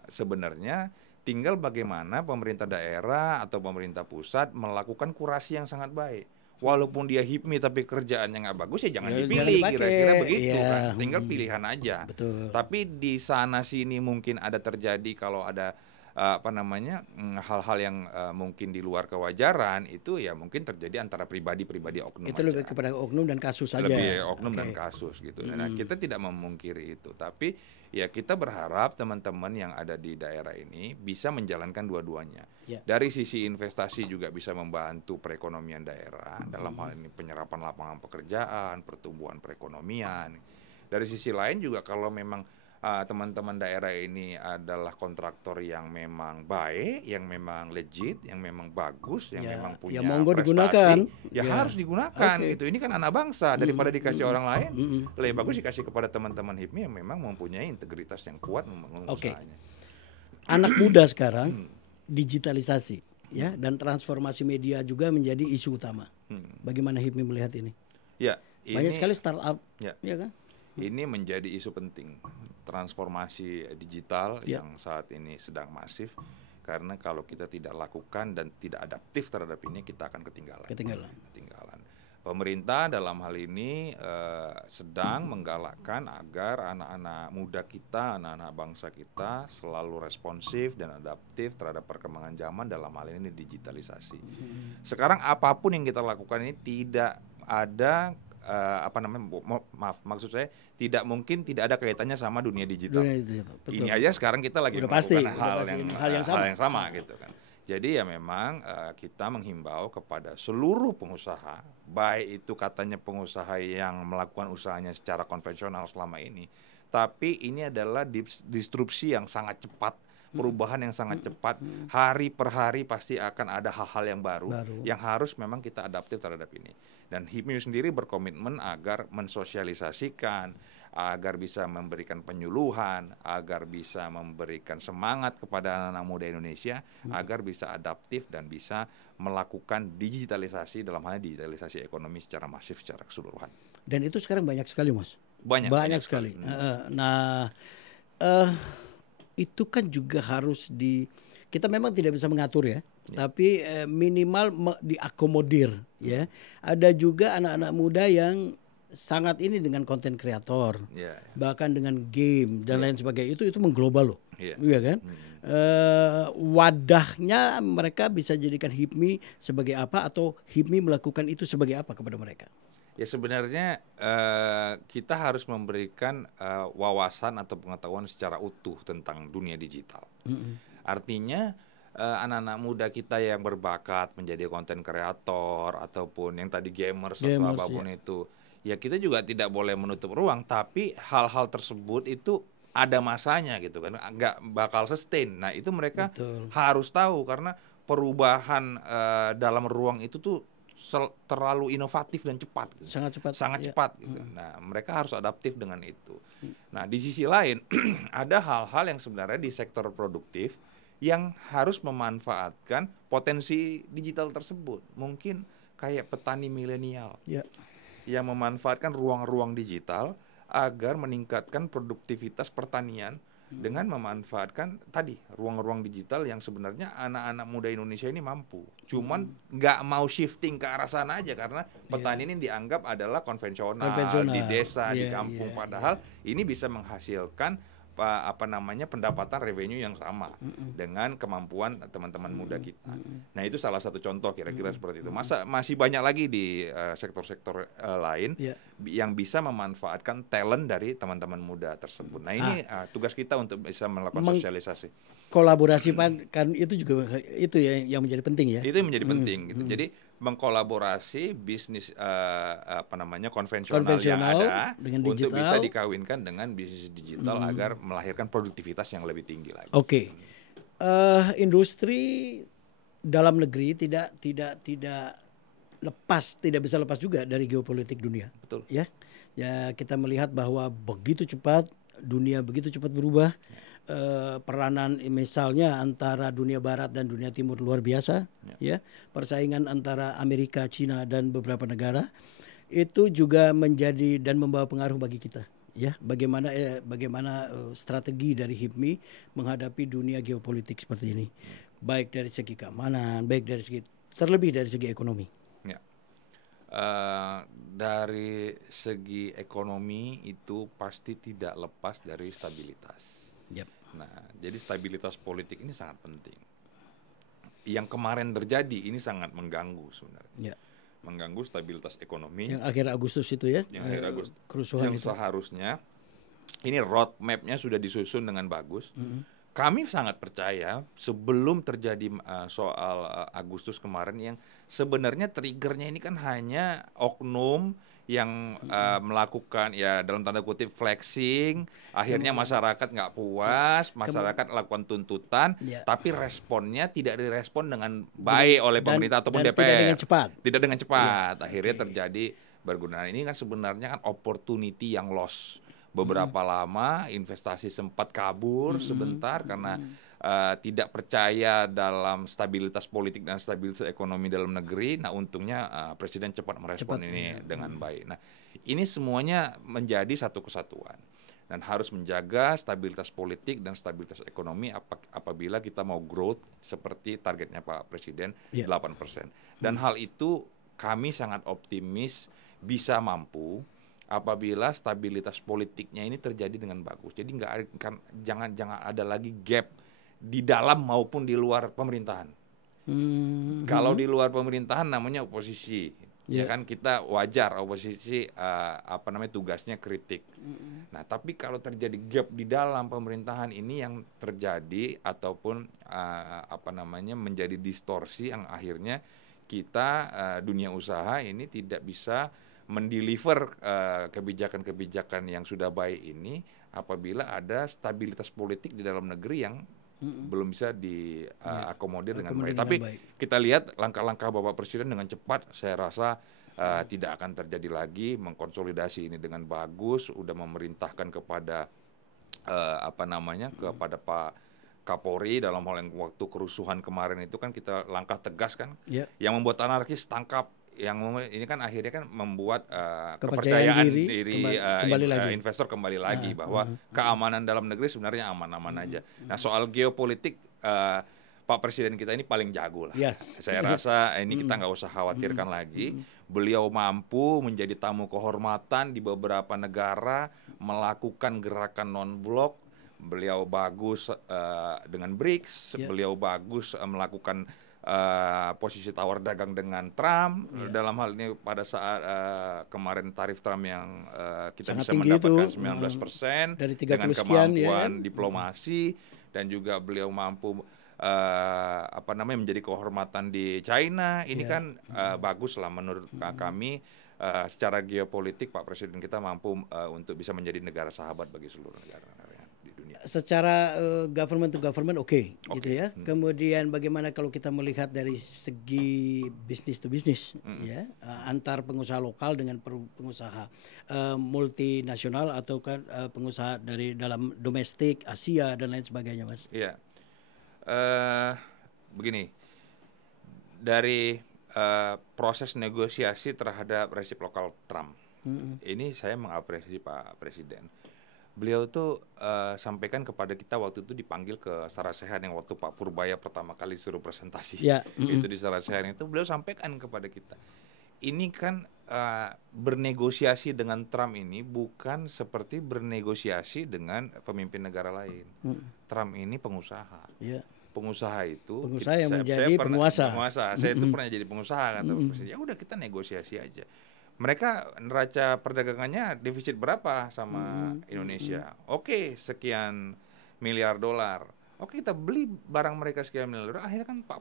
sebenarnya tinggal bagaimana pemerintah daerah atau pemerintah pusat melakukan kurasi yang sangat baik. Walaupun dia HIPMI tapi kerjaannya nggak bagus ya jangan dipilih, kira-kira begitu kan. Tinggal pilihan aja. Tapi di sana sini mungkin ada terjadi kalau ada hal-hal yang mungkin di luar kewajaran itu ya mungkin terjadi antara pribadi-pribadi oknum. Itu lebih kepada oknum dan kasus saja. Lebih oknum dan kasus gitu. Nah, kita tidak memungkiri itu, tapi ya kita berharap teman-teman yang ada di daerah ini bisa menjalankan dua-duanya. Dari sisi investasi juga bisa membantu perekonomian daerah dalam hal ini penyerapan lapangan pekerjaan, pertumbuhan perekonomian. Dari sisi lain juga kalau memang teman-teman daerah ini adalah kontraktor yang memang baik, yang memang legit, yang memang bagus, yang memang punya prestasi, harus digunakan gitu. Ini kan anak bangsa, daripada dikasih orang lain, lebih bagus dikasih kepada teman-teman HIPMI yang memang mempunyai integritas yang kuat membangun usahanya. Anak muda sekarang digitalisasi ya dan transformasi media juga menjadi isu utama. Bagaimana HIPMI melihat ini? Banyak sekali startup, ya kan? Ini menjadi isu penting, transformasi digital yang saat ini sedang masif, karena kalau kita tidak lakukan dan tidak adaptif terhadap ini, kita akan ketinggalan. Pemerintah dalam hal ini sedang menggalakkan agar anak-anak muda kita, anak-anak bangsa kita selalu responsif dan adaptif terhadap perkembangan zaman, dalam hal ini digitalisasi. Sekarang apapun yang kita lakukan ini tidak ada maksud saya tidak mungkin tidak ada kaitannya sama dunia digital. Ini aja sekarang kita lagi melakukan hal yang sama gitu kan. Jadi ya memang kita menghimbau kepada seluruh pengusaha, baik itu katanya pengusaha yang melakukan usahanya secara konvensional selama ini, tapi ini adalah disrupsi yang sangat cepat, perubahan yang sangat cepat, hari per hari pasti akan ada hal-hal yang baru yang harus memang kita adaptif terhadap ini. Dan HIPMI sendiri berkomitmen agar mensosialisasikan, agar bisa memberikan penyuluhan, agar bisa memberikan semangat kepada anak-anak muda Indonesia, agar bisa adaptif dan bisa melakukan digitalisasi, dalam halnya digitalisasi ekonomi secara masif, secara keseluruhan. Dan itu sekarang banyak sekali, Mas. Banyak sekali. Itu kan juga harus kita memang tidak bisa mengatur ya. Tapi minimal diakomodir ya. Ada juga anak-anak muda yang sangat ini dengan konten kreator, bahkan dengan game dan lain sebagainya, itu mengglobal loh, iya kan? Wadahnya mereka bisa jadikan HIPMI sebagai apa, atau HIPMI melakukan itu sebagai apa kepada mereka? Ya sebenarnya kita harus memberikan wawasan atau pengetahuan secara utuh tentang dunia digital. Artinya anak-anak muda kita yang berbakat menjadi konten kreator ataupun yang tadi gamers atau Gamers, apapun ya. itu, ya kita juga tidak boleh menutup ruang, tapi hal-hal tersebut itu ada masanya gitu kan, nggak bakal sustain. Nah itu mereka Betul. harus tahu karena perubahan dalam ruang itu tuh terlalu inovatif dan cepat gitu. Sangat cepat. Sangat Ya. cepat gitu. Nah mereka harus adaptif dengan itu. Nah di sisi lain ada hal-hal yang sebenarnya di sektor produktif yang harus memanfaatkan potensi digital tersebut. Mungkin kayak petani milenial Ya. yang memanfaatkan ruang-ruang digital agar meningkatkan produktivitas pertanian dengan memanfaatkan tadi ruang-ruang digital yang sebenarnya anak-anak muda Indonesia ini mampu. Cuman nggak mau shifting ke arah sana aja karena petani ini dianggap adalah konvensional di desa, di kampung. Padahal ini bisa menghasilkan pendapatan revenue yang sama dengan kemampuan teman-teman muda kita. Nah itu salah satu contoh kira-kira seperti itu. Masih banyak lagi di sektor-sektor lain yang bisa memanfaatkan talent dari teman-teman muda tersebut. Nah ini tugas kita untuk bisa melakukan sosialisasi. Kolaborasi kan itu juga itu ya yang menjadi penting ya. Itu yang menjadi penting gitu. Jadi mengkolaborasi bisnis konvensional yang ada dengan untuk digital, bisa dikawinkan dengan bisnis digital agar melahirkan produktivitas yang lebih tinggi lagi. Oke. Industri dalam negeri tidak bisa lepas juga dari geopolitik dunia. Betul. Ya kita melihat bahwa begitu cepat dunia berubah. Peranan misalnya antara dunia barat dan dunia timur luar biasa, ya. Persaingan antara Amerika, Cina dan beberapa negara itu juga menjadi dan membawa pengaruh bagi kita, ya. Bagaimana strategi dari HIPMI menghadapi dunia geopolitik seperti ini, baik dari segi keamanan, terlebih dari segi ekonomi. Ya. Dari segi ekonomi itu pasti tidak lepas dari stabilitas. Yep. Nah, jadi stabilitas politik ini sangat penting. Yang kemarin terjadi ini sangat mengganggu sebenarnya. Mengganggu stabilitas ekonomi. Yang akhir Agustus itu ya. Yang akhir Agustus. Kerusuhan yang itu. Seharusnya ini roadmap-nya sudah disusun dengan bagus. Kami sangat percaya sebelum terjadi soal Agustus kemarin yang sebenarnya triggernya ini kan hanya oknum yang melakukan ya dalam tanda kutip flexing, akhirnya masyarakat nggak puas, masyarakat lakukan tuntutan, tapi responnya tidak direspon dengan baik oleh pemerintah ataupun DPR. Tidak dengan cepat. Akhirnya terjadi berguna. Ini kan sebenarnya kan opportunity yang loss. Beberapa lama investasi sempat kabur sebentar karena tidak percaya dalam stabilitas politik dan stabilitas ekonomi dalam negeri. Nah untungnya Presiden cepat merespon ini dengan baik. Nah ini semuanya menjadi satu kesatuan dan harus menjaga stabilitas politik dan stabilitas ekonomi apabila kita mau growth seperti targetnya Pak Presiden 8%. Dan hal itu kami sangat optimis bisa mampu apabila stabilitas politiknya ini terjadi dengan bagus. Jadi jangan ada lagi gap di dalam maupun di luar pemerintahan. Kalau di luar pemerintahan namanya oposisi. Ya kan kita wajar oposisi tugasnya kritik. Nah, tapi kalau terjadi gap di dalam pemerintahan ini yang terjadi ataupun menjadi distorsi yang akhirnya kita dunia usaha ini tidak bisa mendeliver kebijakan-kebijakan yang sudah baik ini apabila ada stabilitas politik di dalam negeri yang belum bisa diakomodir dengan baik. Tapi kita lihat langkah-langkah Bapak Presiden dengan cepat, saya rasa tidak akan terjadi lagi, mengkonsolidasi ini dengan bagus, udah memerintahkan kepada kepada Pak Kapolri dalam hal yang waktu kerusuhan kemarin itu kan kita langkah tegas kan, yang membuat anarkis tangkap. Yang ini kan akhirnya kan membuat kepercayaan diri investor kembali lagi bahwa keamanan dalam negeri sebenarnya aman-aman aja. Nah soal geopolitik Pak Presiden kita ini paling jago lah. Saya rasa ini kita nggak usah khawatirkan lagi. Beliau mampu menjadi tamu kehormatan di beberapa negara, melakukan gerakan non-blok. Beliau bagus dengan BRICS, beliau bagus melakukan posisi tawar dagang dengan Trump dalam hal ini pada saat kemarin tarif Trump yang kita sangat bisa mendapatkan 19% dari 30 dengan sekian, kemampuan diplomasi dan juga beliau mampu apa namanya menjadi kehormatan di China. Ini kan bagus lah menurut kami. Secara geopolitik Pak Presiden kita mampu untuk bisa menjadi negara sahabat bagi seluruh negara-negara di dunia. Secara government to government oke, gitu ya. Kemudian bagaimana kalau kita melihat dari segi bisnis to bisnis, ya, antar pengusaha lokal dengan pengusaha multinasional atau kan pengusaha dari dalam domestik Asia dan lain sebagainya, Mas. Iya, begini, dari proses negosiasi terhadap resiprokal Trump. Ini saya mengapresiasi Pak Presiden. Beliau tuh sampaikan kepada kita waktu itu dipanggil ke Sarasehan yang waktu Pak Purbaya pertama kali suruh presentasi. Itu di Sarasehan itu beliau sampaikan kepada kita. Ini kan bernegosiasi dengan Trump ini bukan seperti bernegosiasi dengan pemimpin negara lain. Trump ini pengusaha. Pengusaha itu yang menjadi penguasa. Saya itu pernah jadi pengusaha kata Presiden. Ya udah kita negosiasi aja. Mereka neraca perdagangannya defisit berapa sama Indonesia? Oke, sekian miliar dolar. Oke, kita beli barang mereka sekian miliar dolar. Akhirnya kan Pak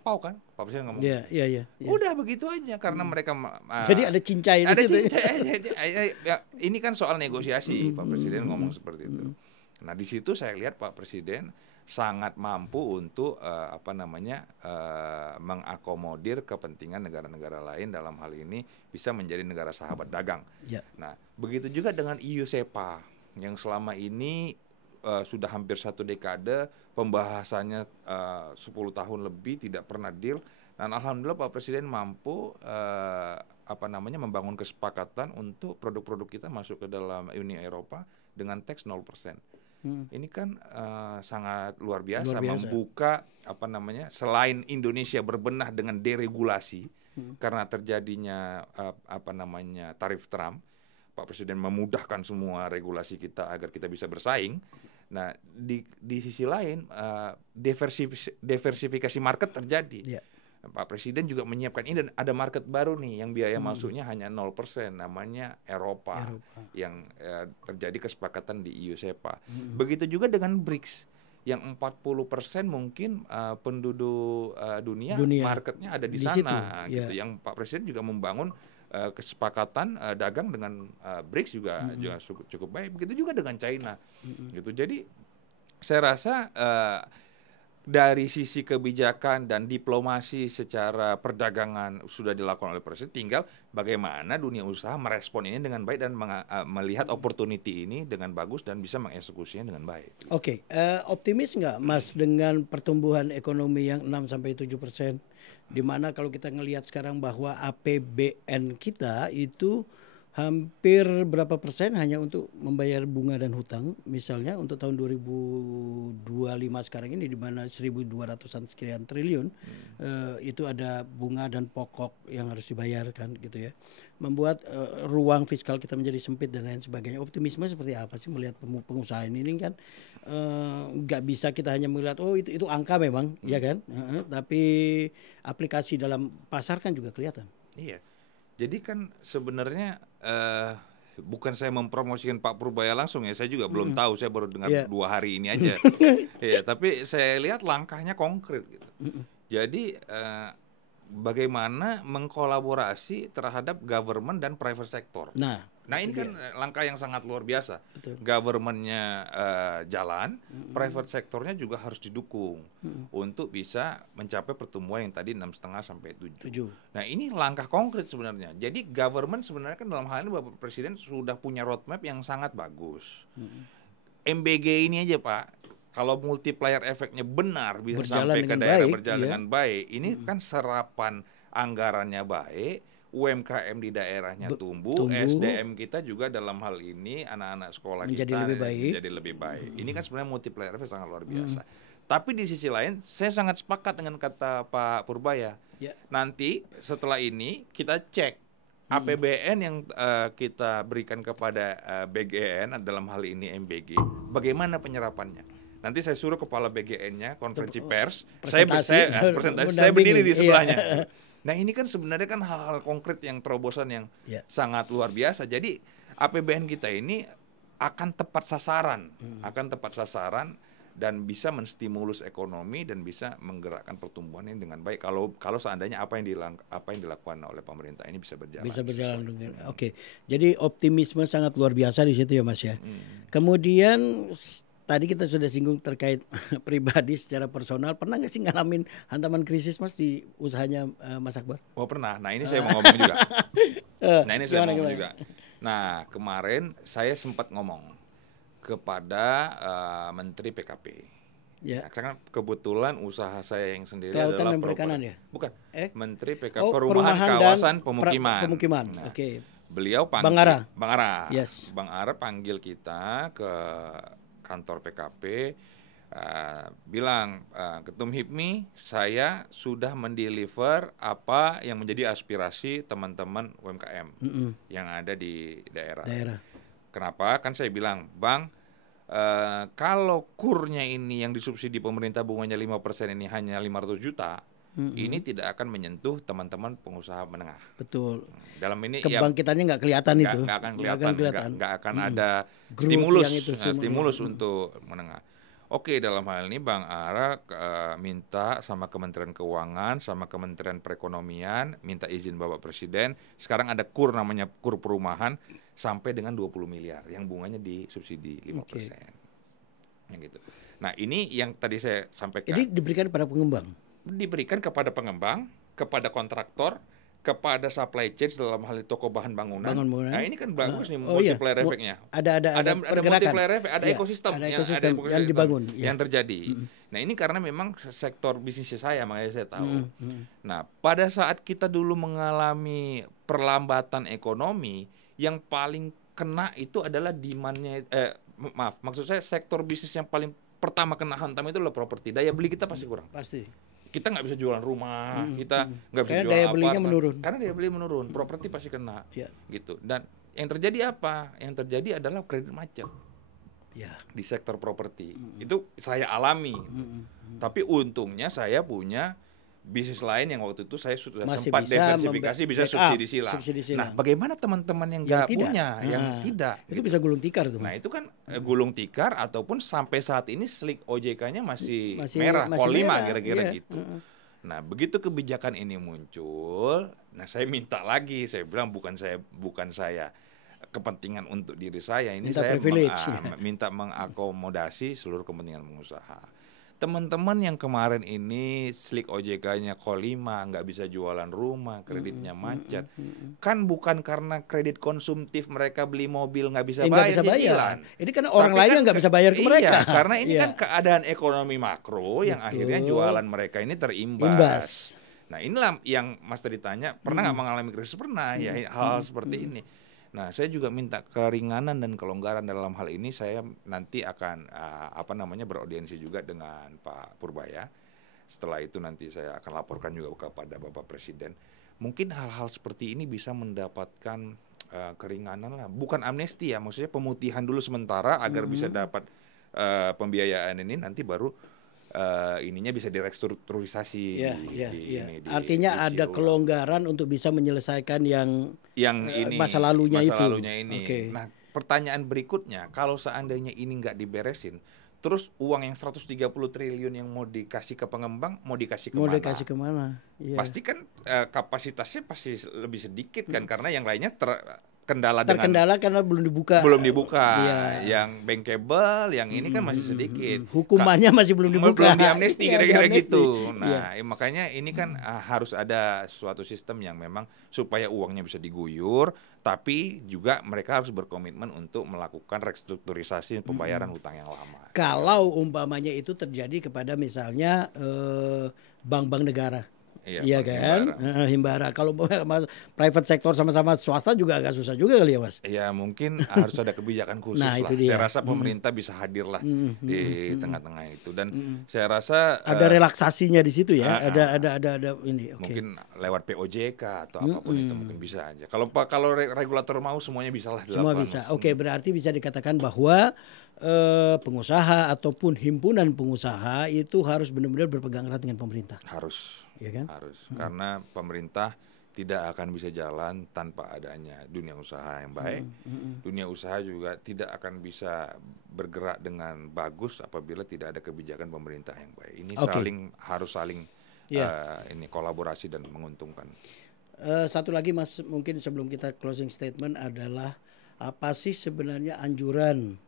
Presiden ngomong. Iya. Udah begitu aja karena mereka jadi ada cincai di situ. Ini kan soal negosiasi, Pak Presiden ngomong seperti itu. Nah, di situ saya lihat Pak Presiden sangat mampu untuk mengakomodir kepentingan negara-negara lain dalam hal ini bisa menjadi negara sahabat dagang. Nah, begitu juga dengan EU-SEPA yang selama ini sudah hampir 1 dekade pembahasannya 10 tahun lebih tidak pernah deal. Dan alhamdulillah Pak Presiden mampu membangun kesepakatan untuk produk-produk kita masuk ke dalam Uni Eropa dengan tax 0%. Ini kan sangat luar biasa. Membuka selain Indonesia berbenah dengan deregulasi karena terjadinya tarif Trump, Pak Presiden memudahkan semua regulasi kita agar kita bisa bersaing. Nah, di sisi lain diversifikasi market terjadi. Pak Presiden juga menyiapkan ini dan ada market baru nih yang biaya masuknya hanya 0%, namanya Eropa. Yang terjadi kesepakatan di EU-SEPA. Begitu juga dengan BRICS yang 40% mungkin penduduk dunia marketnya ada di sana gitu. Yang Pak Presiden juga membangun kesepakatan dagang dengan BRICS juga cukup baik. Begitu juga dengan China. Gitu. Jadi saya rasa dari sisi kebijakan dan diplomasi secara perdagangan sudah dilakukan oleh Presiden, tinggal bagaimana dunia usaha merespon ini dengan baik dan melihat opportunity ini dengan bagus dan bisa mengeksekusinya dengan baik. Oke, optimis nggak Mas dengan pertumbuhan ekonomi yang 6-7%? Di mana kalau kita ngelihat sekarang bahwa APBN kita itu hampir berapa persen hanya untuk membayar bunga dan hutang. Misalnya untuk tahun 2025 sekarang ini di mana 1.200-an sekian triliun itu ada bunga dan pokok yang harus dibayarkan gitu ya. Membuat ruang fiskal kita menjadi sempit dan lain sebagainya. Optimisme seperti apa sih melihat pengusaha ini kan nggak bisa kita hanya melihat itu angka memang ya kan. Tapi aplikasi dalam pasar kan juga kelihatan. Iya. Jadi kan sebenarnya bukan saya mempromosikan Pak Purbaya langsung ya, saya juga belum tahu, saya baru dengar 2 hari ini aja. Tapi saya lihat langkahnya konkret gitu. Jadi bagaimana mengkolaborasi terhadap government dan private sector. Nah ini kan langkah yang sangat luar biasa. Governmentnya jalan, private sektornya juga harus didukung untuk bisa mencapai pertumbuhan yang tadi 6,5 sampai 7. Nah ini langkah konkret sebenarnya. Jadi government sebenarnya kan dalam hal ini Bapak Presiden sudah punya roadmap yang sangat bagus. MBG ini aja Pak, kalau multiplier efeknya benar bisa sampai ke daerah berjalan dengan baik, ini kan serapan anggarannya baik. UMKM di daerahnya tumbuh, SDM kita juga dalam hal ini anak-anak sekolah menjadi kita menjadi lebih baik. Ini kan sebenarnya multiplier efek sangat luar biasa. Tapi di sisi lain, saya sangat sepakat dengan kata Pak Purbaya. Nanti setelah ini kita cek APBN yang kita berikan kepada BGN dalam hal ini MBG, bagaimana penyerapannya. Nanti saya suruh kepala BGN-nya konferensi pers, saya berdiri di sebelahnya. Nah ini kan sebenarnya kan hal-hal konkret yang terobosan yang sangat luar biasa. Jadi APBN kita ini akan tepat sasaran, dan bisa menstimulus ekonomi dan bisa menggerakkan pertumbuhan ini dengan baik kalau seandainya apa yang dilakukan oleh pemerintah ini bisa berjalan. Bisa berjalan dengan oke. Jadi optimisme sangat luar biasa di situ ya Mas ya. Kemudian tadi kita sudah singgung terkait pribadi secara personal. Pernah nggak sih ngalamin hantaman krisis Mas di usahanya Mas Akbar? Oh pernah. Nah ini saya mau ngomong juga. Juga. Nah kemarin saya sempat ngomong kepada Menteri PKP. Ya. Karena kebetulan usaha saya yang sendiri Kelautan adalah dan Perikanan ya? Bukan. Menteri PKP Perumahan Kawasan Pemukiman. Nah, Oke. Beliau panggil Bang Ara. Yes. Bang Ara panggil kita ke kantor PKP bilang Ketum HIPMI saya sudah mendeliver apa yang menjadi aspirasi teman-teman UMKM yang ada di daerah. Kenapa? Kan saya bilang, Bang, kalau kurnya ini yang disubsidi pemerintah bunganya 5% ini hanya 500 juta, ini tidak akan menyentuh teman-teman pengusaha menengah. Betul. Dalam ini kebangkitannya nggak kelihatan itu. Nggak akan ada stimulus untuk menengah. Oke, dalam hal ini Bang Ara minta sama Kementerian Keuangan, sama Kementerian Perekonomian, minta izin Bapak Presiden. Sekarang ada KUR namanya KUR Perumahan sampai dengan 20 miliar yang bunganya disubsidi 5%. Yang gitu. Nah, ini yang tadi saya sampaikan. Jadi diberikan kepada pengembang? Diberikan kepada pengembang, kepada kontraktor, kepada supply chain dalam hal toko bahan bangunan. Nah ini kan bagus nih multiplier efeknya. Ada multiplier efek, ada ekosistem yang dibangun, yang terjadi. Nah ini karena memang sektor bisnis saya, makanya saya tahu. Nah pada saat kita dulu mengalami perlambatan ekonomi, yang paling kena itu adalah demandnya. Maksud saya sektor bisnis yang paling pertama kena hantam itu adalah properti. Daya beli kita pasti kurang. Pasti. Kita nggak bisa jualan rumah, kita nggak bisa jualan daya belinya menurun. Karena daya beli menurun, properti pasti kena, gitu. Dan yang terjadi apa? Yang terjadi adalah kredit macet di sektor properti. Itu saya alami. Tapi untungnya saya punya bisnis lain yang waktu itu saya sudah sempat diversifikasi, bisa subsidi silang. Nah, bagaimana teman-teman yang nggak punya, yang tidak? Itu bisa gulung tikar tuh, Mas. Nah, itu kan gulung tikar ataupun sampai saat ini slik OJK-nya masih merah, pol 5 kira-kira gitu. Nah, begitu kebijakan ini muncul, nah saya minta lagi, saya bilang bukan saya kepentingan untuk diri saya, ini minta saya minta mengakomodasi seluruh kepentingan pengusaha. Teman-teman yang kemarin ini slik OJK-nya kol 5, nggak bisa jualan rumah, kreditnya macet. Kan bukan karena kredit konsumtif mereka beli mobil nggak bisa bayar. Ini kan orang lain yang nggak bisa bayar ke mereka. Karena ini kan keadaan ekonomi makro yang akhirnya jualan mereka ini terimbas. Nah inilah yang Mas tadi tanya, pernah nggak mengalami krisis? Pernah, ya hal-hal seperti ini. Nah, saya juga minta keringanan dan kelonggaran dalam hal ini. Saya nanti akan beraudiensi juga dengan Pak Purbaya. Setelah itu nanti saya akan laporkan juga kepada Bapak Presiden. Mungkin hal-hal seperti ini bisa mendapatkan keringanan lah. Bukan amnesti ya, maksudnya pemutihan dulu sementara agar bisa dapat pembiayaan ini, nanti baru ininya bisa direstrukturisasi. Artinya ada kelonggaran untuk bisa menyelesaikan yang masa lalunya itu. Okay. Nah, pertanyaan berikutnya, kalau seandainya ini nggak diberesin, terus uang yang 130 triliun yang mau dikasih ke pengembang, mau dikasih kemana? Pasti kan kapasitasnya pasti lebih sedikit kan, karena yang lainnya terkendala karena belum dibuka. Yang bankable, yang ini kan masih sedikit. Hukumannya masih belum dibuka. Belum diamnesti kira-kira gitu. Nah, makanya ini kan harus ada suatu sistem yang memang supaya uangnya bisa diguyur, tapi juga mereka harus berkomitmen untuk melakukan restrukturisasi pembayaran hutang yang lama. Kalau umpamanya itu terjadi kepada misalnya bank-bank negara. Iya kan, himbara. Kalau private sektor sama-sama swasta juga agak susah juga kali ya, Mas. Iya, mungkin harus ada kebijakan khusus lah. Saya rasa pemerintah bisa hadir lah di tengah-tengah itu, dan saya rasa ada relaksasinya di situ ya. Ada ini. Mungkin lewat POJK atau apapun itu mungkin bisa aja. Kalau regulator mau semuanya bisa lah. Semua bisa. Oke, berarti bisa dikatakan bahwa pengusaha ataupun himpunan pengusaha itu harus benar-benar berpegang erat dengan pemerintah. Harus. Ya kan? Harus. Karena pemerintah tidak akan bisa jalan tanpa adanya dunia usaha yang baik. Dunia usaha juga tidak akan bisa bergerak dengan bagus apabila tidak ada kebijakan pemerintah yang baik. Ini harus saling ini kolaborasi dan menguntungkan. Satu lagi Mas, mungkin sebelum kita closing statement adalah apa sih sebenarnya anjuran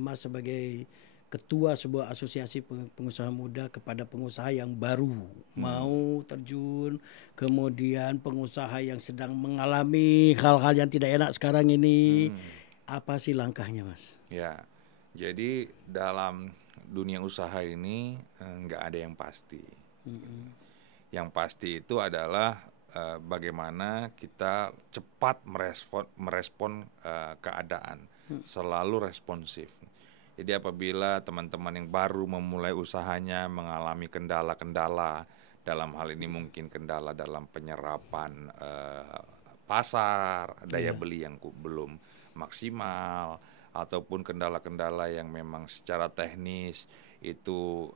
Mas sebagai ketua sebuah asosiasi pengusaha muda kepada pengusaha yang baru mau terjun, kemudian pengusaha yang sedang mengalami hal-hal yang tidak enak sekarang ini, apa sih langkahnya Mas? Ya, jadi dalam dunia usaha ini nggak ada yang pasti. Yang pasti itu adalah bagaimana kita cepat merespon keadaan, selalu responsif. Jadi apabila teman-teman yang baru memulai usahanya mengalami kendala-kendala, dalam hal ini mungkin kendala dalam penyerapan pasar, daya beli yang belum maksimal, ataupun kendala-kendala yang memang secara teknis itu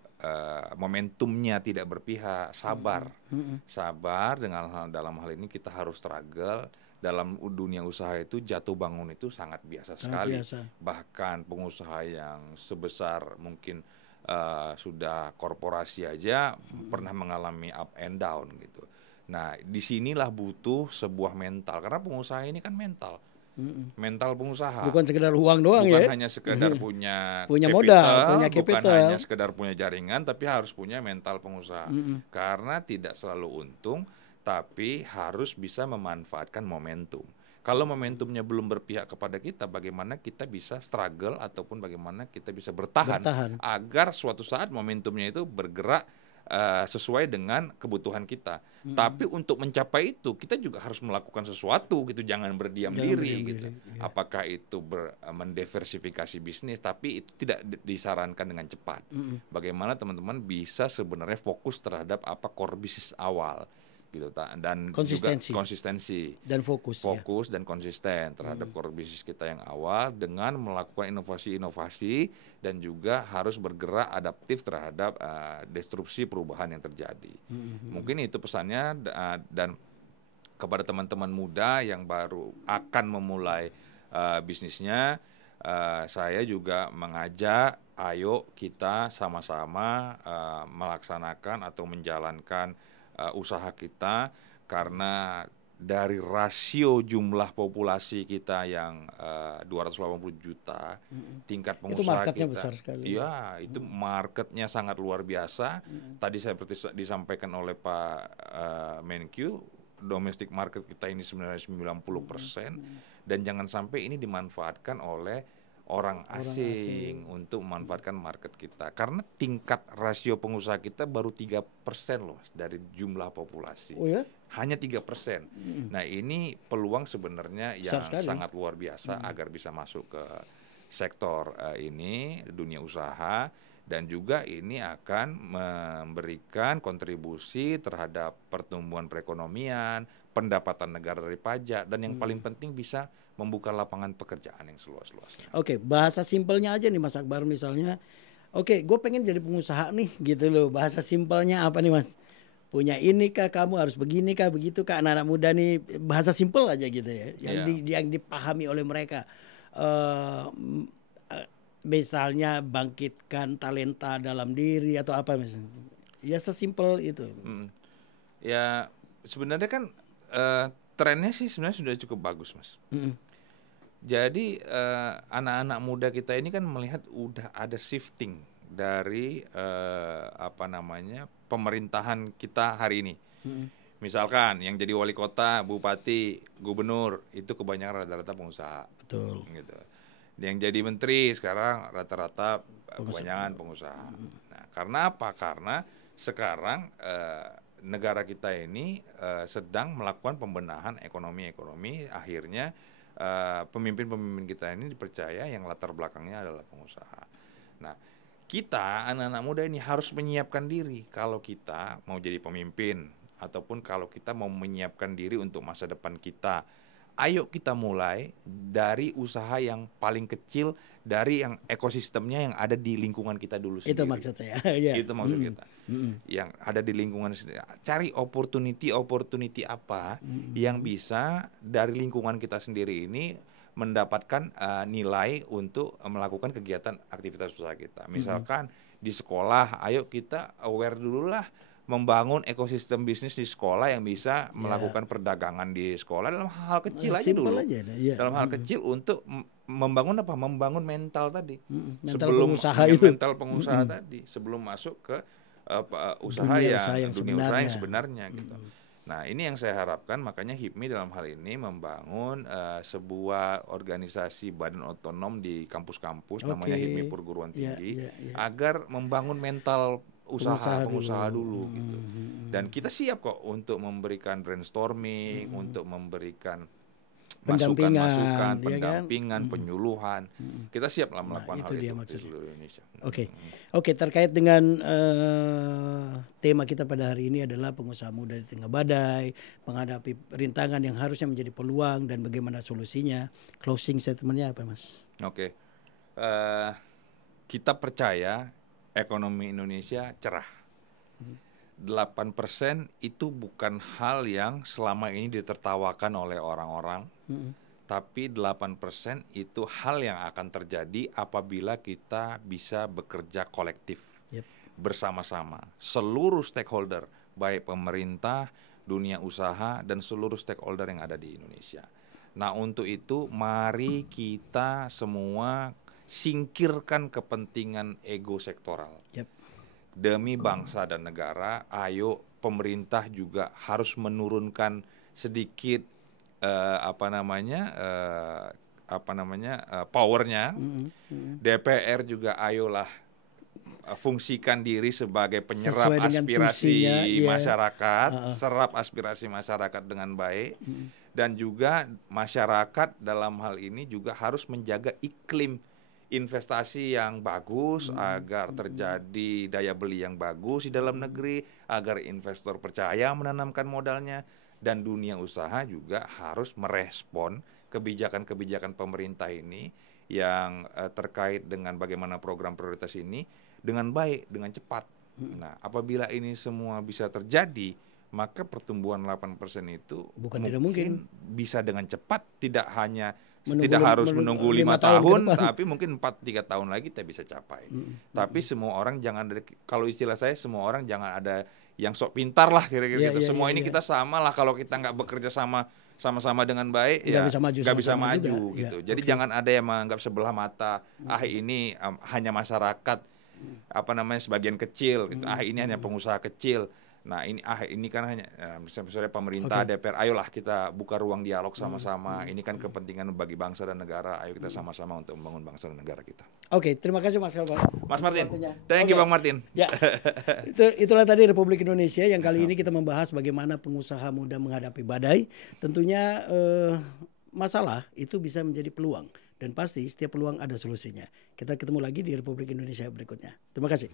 momentumnya tidak berpihak, sabar. Sabar dalam hal ini kita harus struggle. Dalam dunia usaha itu jatuh bangun itu sangat biasa sekali. Bahkan pengusaha yang sebesar mungkin sudah korporasi aja pernah mengalami up and down gitu. Nah, disinilah butuh sebuah mental, karena pengusaha ini kan mental. Mental pengusaha. Bukan sekedar uang doang bukan hanya sekedar punya modal, punya bukan capital. hanya sekedar punya jaringan, tapi harus punya mental pengusaha. Karena tidak selalu untung, tapi harus bisa memanfaatkan momentum. Kalau momentumnya belum berpihak kepada kita, bagaimana kita bisa struggle ataupun bagaimana kita bisa bertahan. Agar suatu saat momentumnya itu bergerak sesuai dengan kebutuhan kita. Tapi untuk mencapai itu kita juga harus melakukan sesuatu gitu, jangan berdiam diri gitu. Apakah itu mendiversifikasi bisnis, tapi itu tidak disarankan dengan cepat. Bagaimana teman-teman bisa sebenarnya fokus terhadap apa core bisnis awal gitu, dan konsistensi. juga konsistensi dan fokus dan konsisten terhadap core bisnis kita yang awal, dengan melakukan inovasi-inovasi dan juga harus bergerak adaptif terhadap disrupsi perubahan yang terjadi. Mungkin itu pesannya, dan kepada teman-teman muda yang baru akan memulai bisnisnya, saya juga mengajak, ayo kita sama-sama melaksanakan atau menjalankan usaha kita, karena dari rasio jumlah populasi kita yang 280 juta, tingkat pengusaha itu marketnya kita besar sekali. Ya, itu marketnya sangat luar biasa. Tadi seperti disampaikan oleh Pak Menkyu, domestic market kita ini sebenarnya 90%, dan jangan sampai ini dimanfaatkan oleh orang asing untuk memanfaatkan market kita, karena tingkat rasio pengusaha kita baru 3% loh Mas, dari jumlah populasi. Hanya 3%. Nah, ini peluang sebenarnya yang sangat luar biasa agar bisa masuk ke sektor ini, dunia usaha, dan juga ini akan memberikan kontribusi terhadap pertumbuhan perekonomian, pendapatan negara dari pajak, dan yang paling penting bisa membuka lapangan pekerjaan yang seluas-luasnya. Oke, bahasa simpelnya aja nih Mas Akbar, misalnya, oke, gue pengen jadi pengusaha nih gitu loh. Bahasa simpelnya apa nih Mas? Punya ini kah, kamu harus begini kah, begitu kah, anak-anak muda nih, bahasa simpel aja gitu ya, yang dipahami oleh mereka. Misalnya bangkitkan talenta dalam diri atau apa misalnya. Ya sesimpel itu. Ya sebenarnya kan trennya sih sebenarnya sudah cukup bagus Mas. Jadi anak-anak muda kita ini kan melihat udah ada shifting dari pemerintahan kita hari ini. Misalkan yang jadi wali kota, bupati, gubernur itu kebanyakan rata-rata pengusaha. Betul. Gitu. Yang jadi menteri sekarang rata-rata kebanyakan pengusaha. Nah, karena apa? Karena sekarang negara kita ini sedang melakukan pembenahan ekonomi, akhirnya pemimpin-pemimpin kita ini dipercaya yang latar belakangnya adalah pengusaha. Nah, kita anak-anak muda ini harus menyiapkan diri kalau kita mau jadi pemimpin, ataupun kalau kita mau menyiapkan diri untuk masa depan kita, ayo kita mulai dari usaha yang paling kecil, dari yang ekosistemnya yang ada di lingkungan kita dulu sendiri. Itu maksud saya. Yeah. Itu maksud kita. Yang ada di lingkungan sendiri. Cari opportunity apa yang bisa dari lingkungan kita sendiri ini mendapatkan nilai untuk melakukan kegiatan aktivitas usaha kita. Misalkan di sekolah, ayo kita aware dulu lah, membangun ekosistem bisnis di sekolah yang bisa melakukan perdagangan di sekolah dalam hal kecil aja dulu. Dalam hal kecil untuk membangun apa? Membangun mental tadi. Mental pengusaha itu. Mental pengusaha tadi sebelum masuk ke usaha yang sebenarnya gitu. Nah, ini yang saya harapkan, makanya HIPMI dalam hal ini membangun sebuah organisasi badan otonom di kampus-kampus, namanya HIPMI Perguruan Tinggi, agar membangun mental pengusaha dulu gitu. Dan kita siap kok untuk memberikan brainstorming, untuk memberikan masukan-masukan, pendampingan, penyuluhan. Kita siap lah melakukan hal itu di seluruh Indonesia. Oke, terkait dengan tema kita pada hari ini adalah pengusaha muda di tengah badai, menghadapi rintangan yang harusnya menjadi peluang dan bagaimana solusinya. Closing statementnya apa, Mas? Oke. Kita percaya ekonomi Indonesia cerah. 8% itu bukan hal yang selama ini ditertawakan oleh orang-orang, tapi 8% itu hal yang akan terjadi apabila kita bisa bekerja kolektif, bersama-sama. Seluruh stakeholder, baik pemerintah, dunia usaha, dan seluruh stakeholder yang ada di Indonesia. Nah, untuk itu mari kita semua singkirkan kepentingan ego sektoral. Demi bangsa dan negara, ayo pemerintah juga harus menurunkan sedikit powernya. DPR juga ayolah fungsikan diri sebagai penyerap aspirasi masyarakat, serap aspirasi masyarakat dengan baik. Dan juga masyarakat dalam hal ini juga harus menjaga iklim investasi yang bagus agar terjadi daya beli yang bagus di dalam negeri, agar investor percaya menanamkan modalnya, dan dunia usaha juga harus merespon kebijakan-kebijakan pemerintah ini yang terkait dengan bagaimana program prioritas ini dengan baik, dengan cepat. Nah, apabila ini semua bisa terjadi, maka pertumbuhan 8% itu tidak mungkin bisa dengan cepat, tidak harus menunggu 5 tahun, tapi mungkin 3 tahun lagi kita bisa capai. Tapi semua orang kalau istilah saya, semua orang jangan ada yang sok pintar lah kira-kira gitu. Semua ini kita sama lah, kalau kita nggak bekerja sama-sama dengan baik, nggak bisa maju gitu. Jadi jangan ada yang menganggap sebelah mata, ini hanya masyarakat sebagian kecil gitu. Ini hanya pengusaha kecil. Nah, ini kan hanya misalnya pemerintah, DPR, ayolah kita buka ruang dialog sama-sama. Ini kan kepentingan bagi bangsa dan negara. Ayo kita sama-sama untuk membangun bangsa dan negara kita. Oke, terima kasih Mas Martin. Thank you Bang Martin. Ya, itulah tadi Republik Indonesia yang kali ini kita membahas bagaimana pengusaha muda menghadapi badai. Tentunya masalah itu bisa menjadi peluang, dan pasti setiap peluang ada solusinya. Kita ketemu lagi di Republik Indonesia berikutnya. Terima kasih.